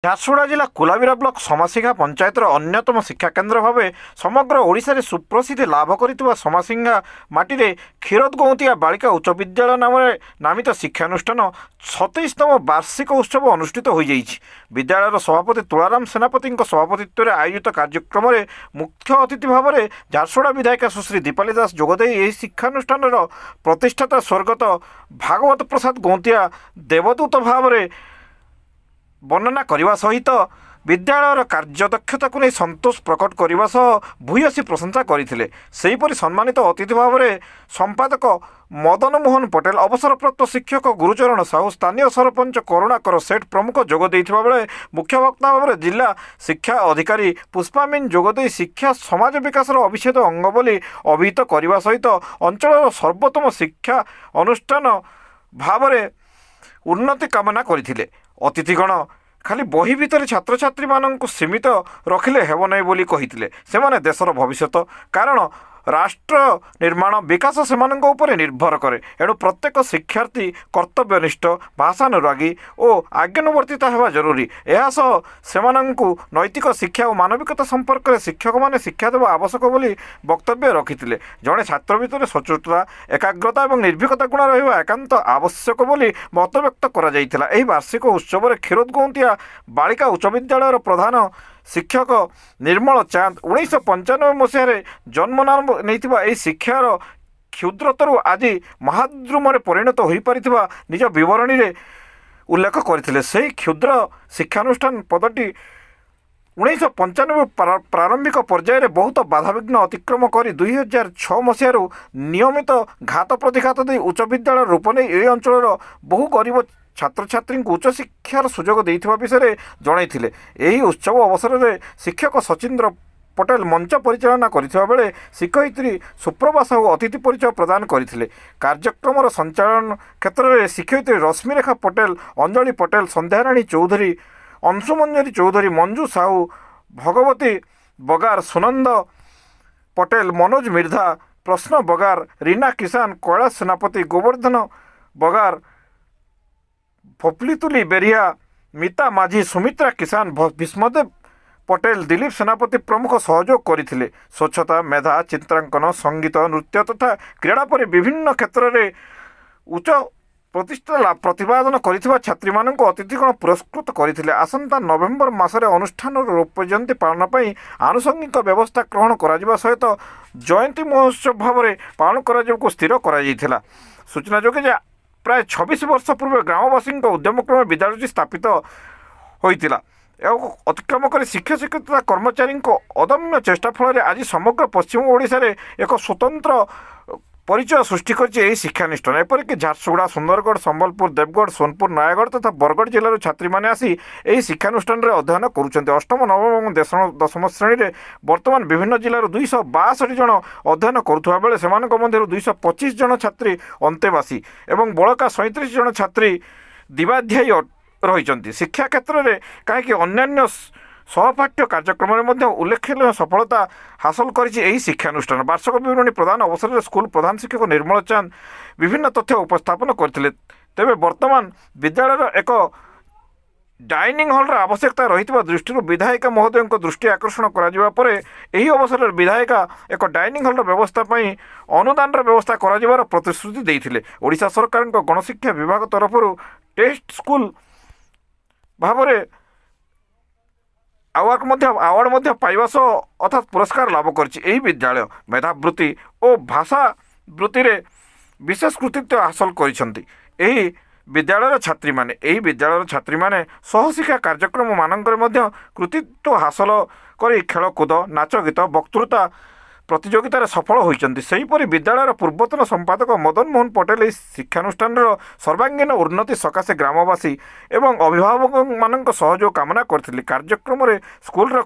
ଝାରସୁଗୁଡ଼ା ଜିଲ୍ଲା କୁଲାବିରା ବ୍ଲକ ସମାସିଂହା ପଞ୍ଚାୟତର ଅନ୍ୟତମ ଶିକ୍ଷାକେନ୍ଦ୍ର ଭାବେ ସମଗ୍ର ଓଡ଼ିଶାରେ ସୁପ୍ରସିଦ୍ଧି ଲାଭ କରିଥିବା ସମାସିଂହା ମାଟିରେ କ୍ଷୀରୋଦ ଗୌନ୍ତିଆ ବାଳିକା ଉଚ୍ଚ ବିଦ୍ୟାଳୟ ନାମରେ ନାମିତ ଶିକ୍ଷାନୁଷ୍ଠାନ 27ତମ ବାର୍ଷିକ ଉତ୍ସବ ଅନୁଷ୍ଠିତ ହୋଇଯାଇଛି। ବିଦ୍ୟାଳୟର ସଭାପତି ତୁଳାରାମ ସେନାପତିଙ୍କ ସଭାପତିତ୍ୱରେ ଆୟୋଜିତ କାର୍ଯ୍ୟକ୍ରମରେ ମୁଖ୍ୟ ଅତିଥି ଭାବରେ ଝାରସୁଗୁଡ଼ା ବିଧାୟିକା ସୁଶ୍ରୀ ଦୀପାଲି ଦାସ ଯୋଗଦେଇ ଏହି ଶିକ୍ଷାନୁଷ୍ଠାନର ପ୍ରତିଷ୍ଠାତା ସ୍ୱର୍ଗତ ଭାଗବତ ପ୍ରସାଦ ଗୌନ୍ତିଆ ଦେବଦୂତ ଭାବରେ ବର୍ଣ୍ଣନା କରିବା ସହିତ ବିଦ୍ୟାଳୟର କାର୍ଯ୍ୟଦକ୍ଷତାକୁ ନେଇ ସନ୍ତୋଷ ପ୍ରକଟ କରିବା ସହ ଭୂୟସୀ ପ୍ରଶଂସା କରିଥିଲେ। ସେହିପରି ସମ୍ମାନିତ ଅତିଥି ଭାବରେ ସମ୍ପାଦକ ମଦନ ମୋହନ ପଟେଲ, ଅବସରପ୍ରାପ୍ତ ଶିକ୍ଷକ ଗୁରୁଚରଣ ସାହୁ, ସ୍ଥାନୀୟ ସରପଞ୍ଚ କରୁଣାକର ସେଠ ପ୍ରମୁଖ ଯୋଗ ଦେଇଥିବା ବେଳେ ମୁଖ୍ୟ ବକ୍ତା ଭାବରେ ଜିଲ୍ଲା ଶିକ୍ଷା ଅଧିକାରୀ ପୁଷ୍ପାମିନ ଯୋଗଦେଇ ଶିକ୍ଷା ସମାଜ ବିକାଶର ଅବିଚ୍ଛେଦ ଅଙ୍ଗ ବୋଲି ଅଭିହିତ କରିବା ସହିତ ଅଞ୍ଚଳର ସର୍ବୋତ୍ତମ ଶିକ୍ଷା ଅନୁଷ୍ଠାନ ଭାବରେ ଉନ୍ନତି କାମନା କରିଥିଲେ। ଅତିଥିଗଣ ଖାଲି ବହି ଭିତରେ ଛାତ୍ରଛାତ୍ରୀମାନଙ୍କୁ ସୀମିତ ରଖିଲେ ହେବ ନାହିଁ ବୋଲି କହିଥିଲେ। ସେମାନେ ଦେଶର ଭବିଷ୍ୟତ, କାରଣ ରାଷ୍ଟ୍ର ନିର୍ମାଣ ବିକାଶ ସେମାନଙ୍କ ଉପରେ ନିର୍ଭର କରେ। ଏଣୁ ପ୍ରତ୍ୟେକ ଶିକ୍ଷାର୍ଥୀ କର୍ତ୍ତବ୍ୟନିଷ୍ଠ, ଭାଷାନୁରାଗୀ ଓ ଆଜ୍ଞାନୁବର୍ତ୍ତିତା ହେବା ଜରୁରୀ। ଏହା ସହ ସେମାନଙ୍କୁ ନୈତିକ ଶିକ୍ଷା ଓ ମାନବିକତା ସମ୍ପର୍କରେ ଶିକ୍ଷକମାନେ ଶିକ୍ଷା ଦେବା ଆବଶ୍ୟକ ବୋଲି ବକ୍ତବ୍ୟ ରଖିଥିଲେ। ଜଣେ ଛାତ୍ର ଭିତରେ ସଚେତନତା, ଏକାଗ୍ରତା ଏବଂ ନିର୍ଭୀକତା ଗୁଣ ରହିବା ଏକାନ୍ତ ଆବଶ୍ୟକ ବୋଲି ମତବ୍ୟକ୍ତ କରାଯାଇଥିଲା। ଏହି ବାର୍ଷିକ ଉତ୍ସବରେ କ୍ଷୀରୋଦ ଗୌନ୍ତିଆ ବାଳିକା ଉଚ୍ଚ ବିଦ୍ୟାଳୟର ପ୍ରଧାନ ଶିକ୍ଷକ ନିର୍ମଳ ଚାନ୍ଦ 1995 ମସିହାରେ ଜନ୍ମ ନେଇଥିବା ଏହି ଶିକ୍ଷାର କ୍ଷୁଦ୍ରତରୁ ଆଜି ମହାଦ୍ରୁମରେ ପରିଣତ ହୋଇପାରିଥିବା ନିଜ ବିବରଣୀରେ ଉଲ୍ଲେଖ କରିଥିଲେ। ସେହି କ୍ଷୁଦ୍ର ଶିକ୍ଷାନୁଷ୍ଠାନ ପଦଟି 1995 ପ୍ରାରମ୍ଭିକ ପର୍ଯ୍ୟାୟରେ ବହୁତ ବାଧାବିଘ୍ନ ଅତିକ୍ରମ କରି 2006 ମସିହାରୁ ନିୟମିତ ଘାତ ପ୍ରତିଘାତ ଦେଇ ଉଚ୍ଚ ବିଦ୍ୟାଳୟର ରୂପ ନେଇ ଏହି ଅଞ୍ଚଳର ବହୁ ଗରିବ ଛାତ୍ରଛାତ୍ରୀଙ୍କୁ ଉଚ୍ଚଶିକ୍ଷାର ସୁଯୋଗ ଦେଇଥିବା ବିଷୟରେ ଜଣାଇଥିଲେ। ଏହି ଉତ୍ସବ ଅବସରରେ ଶିକ୍ଷକ ସଚିନ୍ଦ୍ର ପଟେଲ ମଞ୍ଚ ପରିଚାଳନା କରିଥିବା ବେଳେ ଶିକ୍ଷୟିତ୍ରୀ ସୁପ୍ରଭା ସାହୁ ଅତିଥି ପରିଚୟ ପ୍ରଦାନ କରିଥିଲେ। କାର୍ଯ୍ୟକ୍ରମର ସଞ୍ଚାଳନ କ୍ଷେତ୍ରରେ ଶିକ୍ଷୟିତ୍ରୀ ରଶ୍ମିରେଖା ପଟେଲ, ଅଞ୍ଜଳି ପଟେଲ, ସନ୍ଧ୍ୟାରାଣୀ ଚୌଧୁରୀ, ଅଂଶୁମଞ୍ଜରୀ ଚୌଧୁରୀ, ମଞ୍ଜୁ ସାହୁ, ଭଗବତୀ ବଗାର, ସୁନନ୍ଦ ପଟେଲ, ମନୋଜ ମିର୍ଦ୍ଧା, ପ୍ରଶ୍ନ ବଗାର, ରୀନା କିଷାନ, କୈଳାସ ସେନାପତି, ଗୋବର୍ଦ୍ଧନ ବଗାର, ଫପ୍ଲିତୁଲି ବେରିଆ, ମିତା ମାଝୀ, ସୁମିତ୍ରା କିଷାନ, ଭୀଷ୍ମଦେବ ପଟେଲ, ଦିলীପ ସେନାପତି ପ୍ରମୁଖ ସହଯୋଗ କରିଥିଲେ। ସ୍ୱଚ୍ଛତା, ମେଧା, ଚିତ୍ରାଙ୍କନ, ସଙ୍ଗୀତ, ନୃତ୍ୟ ତଥା କ୍ରୀଡ଼ା ପରି ବିଭିନ୍ନ କ୍ଷେତ୍ରରେ ଉଚ୍ଚ ପ୍ରତିଷ୍ଠା ପ୍ରତିପାଦନ କରିଥିବା ଛାତ୍ରୀମାନଙ୍କୁ ଅତିଥିଗଣ ପୁରସ୍କୃତ କରିଥିଲେ। ଆସନ୍ତା ନଭେମ୍ବର ମାସରେ ଅନୁଷ୍ଠାନର ରୌପ୍ୟ ଜୟନ୍ତୀ ପାଳନ ପାଇଁ ଆନୁଷଙ୍ଗିକ ବ୍ୟବସ୍ଥା ଗ୍ରହଣ କରାଯିବା ସହିତ ଜୟନ୍ତୀ ମହୋତ୍ସବ ଭାବରେ ପାଳନ କରାଯିବାକୁ ସ୍ଥିର କରାଯାଇଥିଲା। ସୂଚନାଯୋଗ୍ୟ ଯେ ପ୍ରାୟ 26 ବର୍ଷ ପୂର୍ବେ ଗ୍ରାମବାସୀଙ୍କ ଉଦ୍ୟମକ୍ରମେ ବିଦ୍ୟାଳୟଟି ସ୍ଥାପିତ ହୋଇଥିଲା। ଏହାକୁ ଅତିକ୍ରମ କରି ଶିକ୍ଷକ ଶିକ୍ଷୟିତ୍ରୀ ତଥା କର୍ମଚାରୀଙ୍କ ଅଦମ୍ୟ ଚେଷ୍ଟା ଫଳରେ ଆଜି ସମଗ୍ର ପଶ୍ଚିମ ଓଡ଼ିଶାରେ ଏକ ସ୍ୱତନ୍ତ୍ର ପରିଚୟ ସୃଷ୍ଟି କରିଛି ଏହି ଶିକ୍ଷାନୁଷ୍ଠାନ। ଏପରିକି ଝାରସୁଗୁଡ଼ା, ସୁନ୍ଦରଗଡ଼, ସମ୍ବଲପୁର, ଦେବଗଡ଼, ସୋନପୁର, ନୟାଗଡ଼ ତଥା ବରଗଡ଼ ଜିଲ୍ଲାର ଛାତ୍ରୀମାନେ ଆସି ଏହି ଶିକ୍ଷାନୁଷ୍ଠାନରେ ଅଧ୍ୟୟନ କରୁଛନ୍ତି। ଅଷ୍ଟମ, ନବମ ଏବଂ ଦଶମ ଶ୍ରେଣୀରେ ବର୍ତ୍ତମାନ ବିଭିନ୍ନ ଜିଲ୍ଲାରୁ 262 ଜଣ ଅଧ୍ୟୟନ କରୁଥିବା ବେଳେ ସେମାନଙ୍କ ମଧ୍ୟରୁ 225 ଜଣ ଛାତ୍ରୀ ଅନ୍ତେବାସୀ ଏବଂ ବଳକା 37 ଜଣ ଛାତ୍ରୀ ଦିବାଧ୍ୟାୟୀ ରହିଛନ୍ତି। ଶିକ୍ଷା କ୍ଷେତ୍ରରେ କାହିଁକି ଅନ୍ୟାନ୍ୟ ସହପାଠ୍ୟ କାର୍ଯ୍ୟକ୍ରମରେ ମଧ୍ୟ ଉଲ୍ଲେଖନୀୟ ସଫଳତା ହାସଲ କରିଛି ଏହି ଶିକ୍ଷାନୁଷ୍ଠାନ। ବାର୍ଷିକ ବିବରଣୀ ପ୍ରଦାନ ଅବସରରେ ସ୍କୁଲ ପ୍ରଧାନ ଶିକ୍ଷକ ନିର୍ମଳ ଚାନ୍ଦ ବିଭିନ୍ନ ତଥ୍ୟ ଉପସ୍ଥାପନ କରିଥିଲେ। ତେବେ ବର୍ତ୍ତମାନ ବିଦ୍ୟାଳୟର ଏକ ଡାଇନିଂ ହଲ୍ର ଆବଶ୍ୟକତା ରହିଥିବା ଦୃଷ୍ଟିରୁ ବିଧାୟିକା ମହୋଦୟଙ୍କ ଦୃଷ୍ଟି ଆକର୍ଷଣ କରାଯିବା ପରେ ଏହି ଅବସରରେ ବିଧାୟିକା ଏକ ଡାଇନିଂ ହଲ୍ର ବ୍ୟବସ୍ଥା ପାଇଁ ଅନୁଦାନର ବ୍ୟବସ୍ଥା କରାଯିବାର ପ୍ରତିଶ୍ରୁତି ଦେଇଥିଲେ। ଓଡ଼ିଶା ସରକାରଙ୍କ ଗଣଶିକ୍ଷା ବିଭାଗ ତରଫରୁ ଟେଷ୍ଟ ସ୍କୁଲ ଭାବରେ ଆୱାର୍ଡ଼ ମଧ୍ୟ ପାଇବା ସହ ଅର୍ଥାତ୍ ପୁରସ୍କାର ଲାଭ କରିଛି। ଏହି ବିଦ୍ୟାଳୟ ମେଧାବୃତ୍ତି ଓ ଭାଷା ବୃତ୍ତିରେ ବିଶେଷ କୃତିତ୍ୱ ହାସଲ କରିଛନ୍ତି। ଏହି ବିଦ୍ୟାଳୟର ଛାତ୍ରୀମାନେ ସହଶିକ୍ଷା କାର୍ଯ୍ୟକ୍ରମ ମାନଙ୍କରେ ମଧ୍ୟ କୃତିତ୍ୱ ହାସଲ କରି ଖେଳକୁଦ, ନାଚ ଗୀତ, ବକ୍ତୃତା ପ୍ରତିଯୋଗିତାରେ ସଫଳ ହୋଇଛନ୍ତି। ସେହିପରି ବିଦ୍ୟାଳୟର ପୂର୍ବତନ ସମ୍ପାଦକ ମଦନ ମୋହନ ପଟେଲ ଏହି ଶିକ୍ଷାନୁଷ୍ଠାନର ସର୍ବାଙ୍ଗୀନ ଉନ୍ନତି ସକାଶେ ଗ୍ରାମବାସୀ ଏବଂ ଅଭିଭାବକମାନଙ୍କ ସହଯୋଗ କାମନା କରିଥିଲେ। କାର୍ଯ୍ୟକ୍ରମରେ ସ୍କୁଲର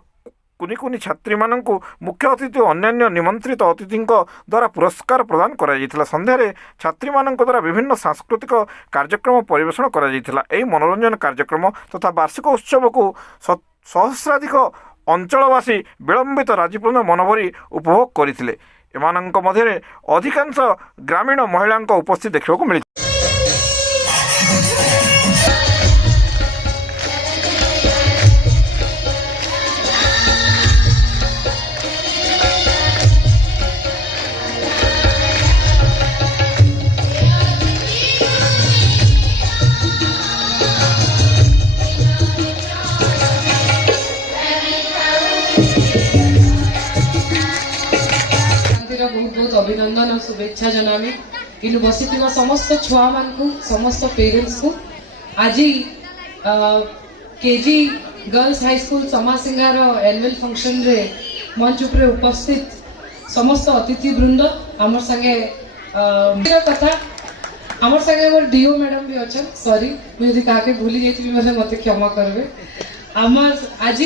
କୁନି କୁନି ଛାତ୍ରୀମାନଙ୍କୁ ମୁଖ୍ୟ ଅତିଥି ଓ ଅନ୍ୟାନ୍ୟ ନିମନ୍ତ୍ରିତ ଅତିଥିଙ୍କ ଦ୍ୱାରା ପୁରସ୍କାର ପ୍ରଦାନ କରାଯାଇଥିଲା। ସନ୍ଧ୍ୟାରେ ଛାତ୍ରୀମାନଙ୍କ ଦ୍ୱାରା ବିଭିନ୍ନ ସାଂସ୍କୃତିକ କାର୍ଯ୍ୟକ୍ରମ ପରିବେଷଣ କରାଯାଇଥିଲା। ଏହି ମନୋରଞ୍ଜନ କାର୍ଯ୍ୟକ୍ରମ ତଥା ବାର୍ଷିକ ଉତ୍ସବକୁ ସହସ୍ରାଧିକ ଅଞ୍ଚଳବାସୀ ବିଳମ୍ବିତ ରାଜିପୂର୍ଣ୍ଣ ମନୋଭରି ଉପଭୋଗ କରିଥିଲେ। ଏମାନଙ୍କ ମଧ୍ୟରେ ଅଧିକାଂଶ ଗ୍ରାମୀଣ ମହିଳାଙ୍କ ଉପସ୍ଥିତି ଦେଖିବାକୁ ମିଳିଛି। अभिनंदन और शुभेच्छा जनामी इन बसी समस्त छुआ मान को समस्त पेरेंट्स को आज केजी गर्ल्स हाई स्कूल समासिंगार एनुअल फंक्शन रे मंच उपरे उपस्थित समस्त अतिथि वृंद आमर संगे कथा आमर संगे मोर डीओ मैडम भी अच्छा सॉरी मुझे काके भूली जाइए मतलब मत क्षमा करबे आमर आज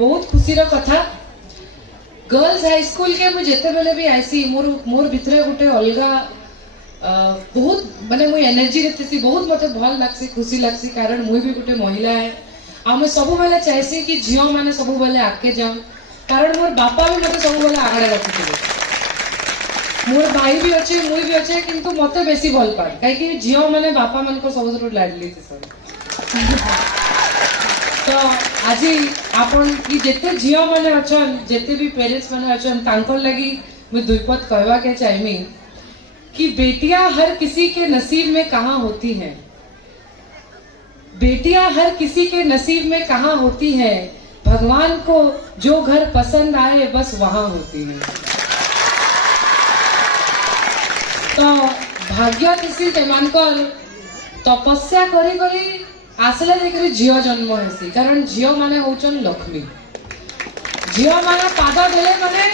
बहुत खुशीर कथा गर्ल्स हाई स्कूल के मुझे जेते बेले भी आईसी मोर भितरे गोटे अलगा बहुत माने मुझे एनर्जी रहती बहुत मत भल लगसी खुशी लगसी कारण मुझे भी गोटे महिला है आम सब बेले चाहसी कि झील मैंने सब बेले आगे जाऊं कारण मोर बापा भी मत सब बेले आगे रखी मोर भाई भी अच्छे मुई भी अच्छे किंतु मत बेसी भल पाए कहीं झील मैंने बापा मान को सब लाडली तो आज आपन की जेते झील मैंने अच्छन जेते भी पेरेंट्स मैंने अच्छन तांकर लगी मैं दुई पद कहवा के चाहमी कि बेटियां हर किसी के नसीब में कहाँ होती हैं बेटियां हर किसी के नसीब में कहाँ होती हैं भगवान को जो घर पसंद आए बस वहां होती है तो भाग्य किसी तेमानकर तपस्या करी करी आसले देखिए झील जन्म हेसी कारण झील माने होचन लक्ष्मी झील माने पाद देले माने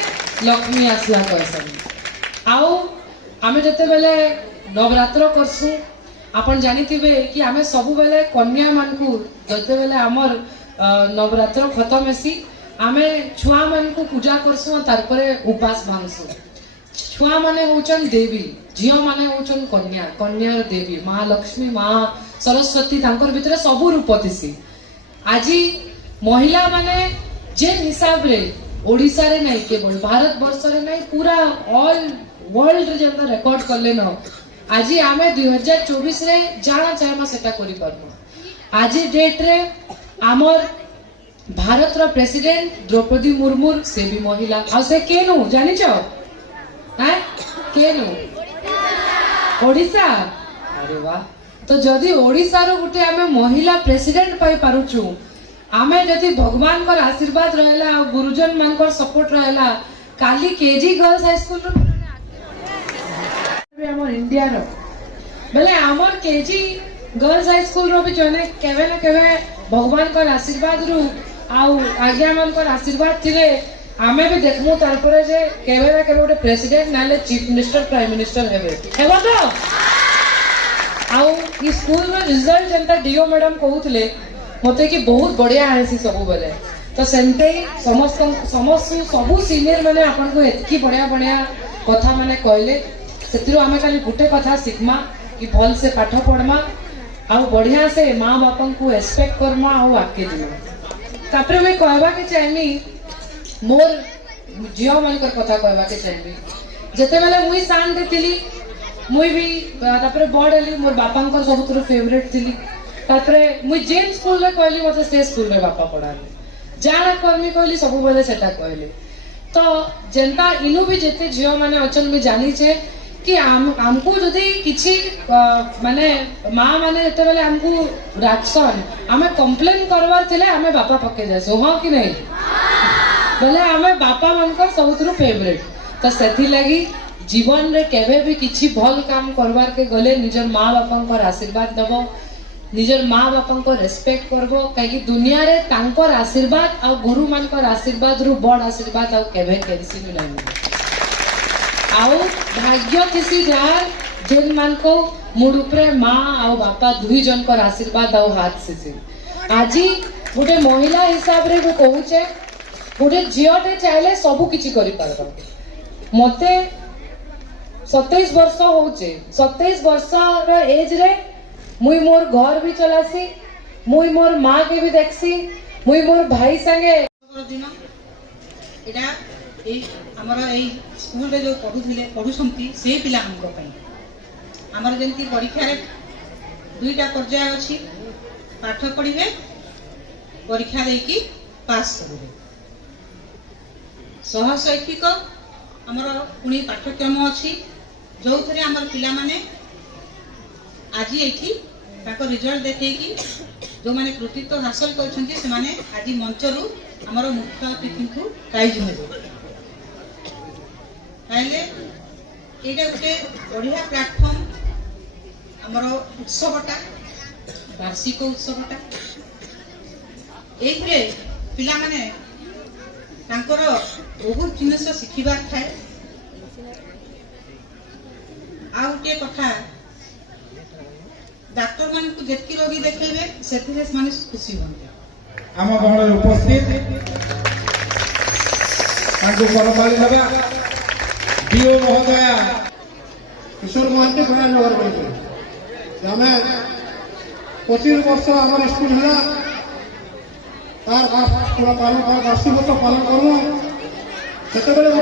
लक्ष्मी आसला कहसन आउ आमे जते बेले नवरात्र करसु आपण जानिथिबे कि आमे सब बेले कन्या मानकू जते बेले हमर नवरात्र खत्म हेसी आमे छुआ मानकू पूजा करसु तार परे उपास भांगसु छुआ माने होचन देवी झील माने होचन कन्या कन्यार देवी महालक्ष्मी माँ सरस्वती तांकर भितरे सबु रूप थिसी आज महिला माने जे हिसाब रे ओडिसा रे नहीं केवल भारत वर्ष रे नहीं पूरा ऑल वर्ल्ड रे जंता रिकॉर्ड करले न आज आमे 2024 रे जाना चाहमा सेटा करि परबो आज डेट रे आमर भारत रो प्रेसिडेंट द्रौपदी मुर्मू से भी महिला आ से केनु जानि छ हैं केनु ओडिसा अरे वाह तो जदि ओडिसा रो गुटे आमे महिला प्रेसिडेंट पाई पारुछु आमे जदि भगवान कर आशीर्वाद रहेला और गुरुजन मान कर सपोर्ट रहेला काली केजी गर्ल्स हाई स्कूल रो हमर इंडिया रो बेले हमर केजी गर्ल्स हाई स्कूल रो भी जने केवे न केवे भगवान कर आशीर्वाद रु आउ आज्ञा मान कर आशीर्वाद थिले आमे भी देखमु तार परे जे केवे न केवे गोटे प्रेसिडेंट नाले चीफ मिनिस्टर प्राइम मिनिस्टर हेबो तो आउ ई स्कूल रो रिजल्ट जंता डीओ मैडम कहउतले मते कि बहुत बढ़िया आसी सब बेले तो सेंते समस्त समस्त सबु सीनियर माने आपन को एतकी बढ़िया बढ़िया कथा माने कहले सेतिरो आमे खाली गुटे कथा सिखमा कि भल से पाठ पढ़मा आ बढ़िया से माँ बापन को रेस्पेक्ट करमा आ आके दिमा तापरे मैं कहबा के चाहमी मोर जियो मन कर कथा कहबा के चाहमी जते बेले मुई शांत थिली मुई भी तापरे बड़ हली मोर बापन को सबुतर फेवरेट थिली तापरे मुई जेन स्कूल रे कहली मते से स्कूल रे बापा पढ़ाले जाना करमी कहली सब बेले सेटा कहली तो जनता इनु भी जेते जियो माने अचन में जानी छे कि हमको जदि किछि माने माँ माने जते बेले हमको राखसन हमें कंप्लेन करवार थिले हमें बापा पके जासु हां कि नहीं बोले हमें बापा मनकर सबुतरु फेवरेट तो सेथि लागि जीवन रे केबे भी किछि भल काम करवार के गले निजर माँ बापा आशीर्वाद दबो निजर माँ बापा को रेस्पेक्ट करबो काई दुनिया रे तांकर आशीर्वाद और गुरु मानकर आशीर्वाद रु बड़ आशीर्वाद और केबे केसी भी नहीं आउ भाग्य किसी जार जेन मान को मुड़ उपरे माँ और बापा दुई जन कर आशीर्वाद और हाथ से आज गोटे महिला हिसाब रे कहू छे गोटे झीलटे चाहले सबू किछि करि पारबा मते 27 वर्ष होचे 27 वर्ष रे एज रे मुई मोर घर भी चलासी मुई मोर माँ के भी देखसी मुई मोर भाई संगे दिन एटा ए हमर ए स्कूल रे जो पढुछंती से पिला हमको पई हमर जेंती परीक्षा रे दुईटा पर्याय अछि पाठ पढिबे परीक्षा देकी पास करबे सह शैक्षिक हमर पुणी पाठ्यक्रम अछि जो थरे हमर पिला माने आज एठी ताको रिजल्ट देखैकी जो माने कृतित्व हासिल करछंती से माने आज मंचरू हमर मुख्य अतिथि को प्राइज मिले पहले এইটা গোटे बढ़िया प्लाटफर्म आमर उत्सवटा वार्षिक उत्सवटा एइथिरे पिला माने तांकर बहुत जिनिस शिखिबार थाए आ गोटे कथा डाक्टर मान को जेतकी रोगी देखेबे सेथिरे माने खुशी होंगे आम गहण उपस्थित तांको करताली लगा डीओ महोदया किशोर महांती बड़ा नगर में आम 25 वर्ष आम स्कूल है तार पालन वार्षिक पालन करूँ से